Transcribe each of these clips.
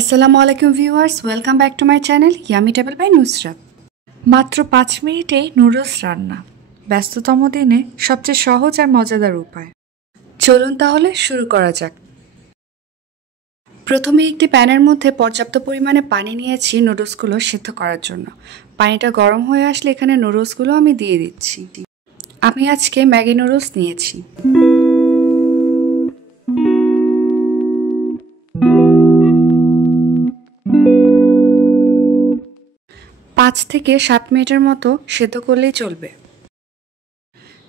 আসসালামু আলাইকুম viewers, welcome back to my channel Yummy Table by Nusrat. মাত্র 5 মিনিটেই নুডলস রান্না, ব্যস্ততম দিনে সবচেয়ে সহজ আর মজাদার উপায়। চলুন তাহলে শুরু করা যাক। প্রথমে একটি প্যানের মধ্যে পর্যাপ্ত পরিমাণে পানি নিয়েছি নুডলসগুলো সিদ্ধ করার জন্য। পানিটা গরম হয়ে আসলে এখানে নুডলসগুলো আমি দিয়ে দিচ্ছি। আমি আজকে ম্যাগি নুডলস নিয়েছি। 5 থেকে 7 মিনিটের মতো সিদ্ধ করলেই চলবে।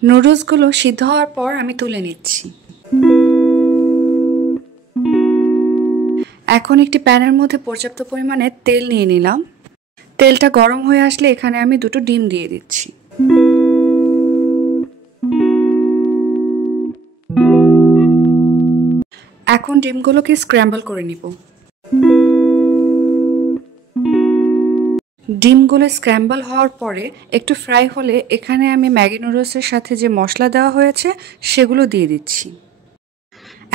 নুডলসগুলো সিদ্ধ হওয়ার পর আমি তুলে নিচ্ছি। এখন একটি প্যানের মধ্যে পর্যাপ্ত পরিমাণে তেল নিয়ে নিলাম। তেলটা গরম হয়ে আসলে এখানে আমি 2টো ডিম দিয়ে দিচ্ছি। এখন ডিমগুলোকে স্ক্র্যাম্বল করে নিব। ডিমগুলো স্ক্র্যাম্বল হওয়ার পরে একটু ফ্রাই হলে এখানে আমি ম্যাগি নুডলসের সাথে যে মশলা দেওয়া হয়েছে সেগুলো দিয়ে দিচ্ছি।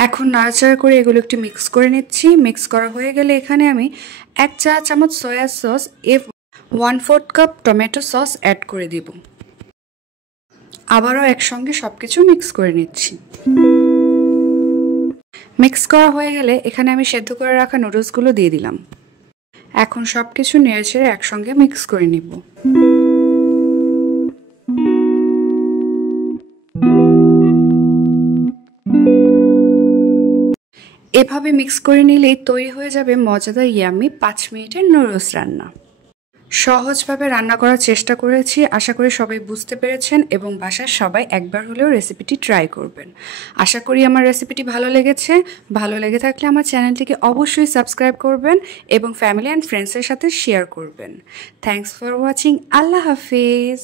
এখন নাড়াচাড়া করে এগুলো একটু মিক্স করে নিচ্ছি। মিক্স করা হয়ে গেলে এখানে আমি 1 চা চামচ soya sauce 1/4 cup tomato sauce add করে দিব। আবারও একসঙ্গে সব কিছু মিক্স করে নিচ্ছি। মিক্স করা হয়ে গেলে এখানে আমি সেদ্ধ করে রাখা নুডলসগুলো দিয়ে দিলাম। এখন সব কিছু নেড়েচেড়ে একসঙ্গে মিক্স করে নিব। এভাবে মিক্স করে নিলেই তৈরি হয়ে যাবে মজাদার ইয়ামি 5 মিনিটের নুডলস রান্না। সহজভাবে রান্না করার চেষ্টা করেছি, আশা করি সবাই বুঝতে পেরেছেন এবং বাসার সবাই একবার হলেও রেসিপিটি ট্রাই করবেন। আশা করি আমার রেসিপিটি ভালো লেগেছে। ভালো লেগে থাকলে আমার চ্যানেলটিকে অবশ্যই সাবস্ক্রাইব করবেন এবং ফ্যামিলি অ্যান্ড ফ্রেন্ডসের সাথে শেয়ার করবেন। Thanks for watching. Allah Hafiz.